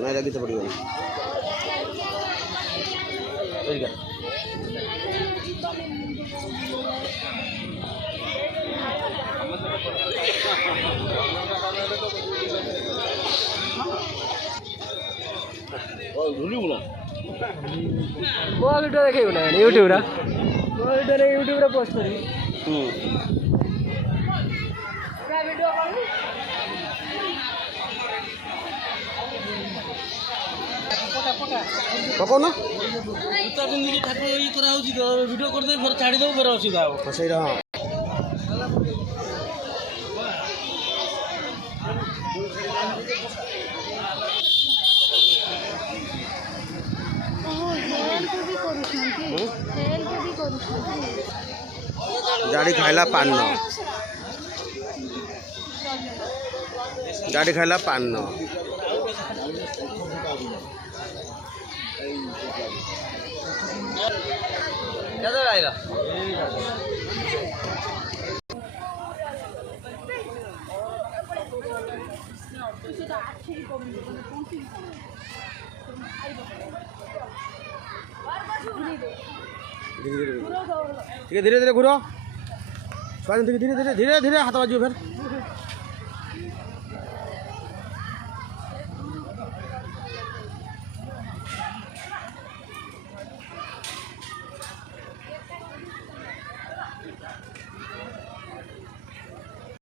नहीं लगी तो पड़ी वीडियो देखे यूट्यूब यूट्यूब पोस्ट करी पकाओ ना ठाकुर ये करा वीडियो करते फिर छाड़ी देव फिर असुविधा हो सही रहा गाड़ी खाइला पान न गाड़ी खाइला पान न क्या आएगा ठीक है धीरे धीरे घूरो धीरे धीरे धीरे धीरे हाथ बाजू फिर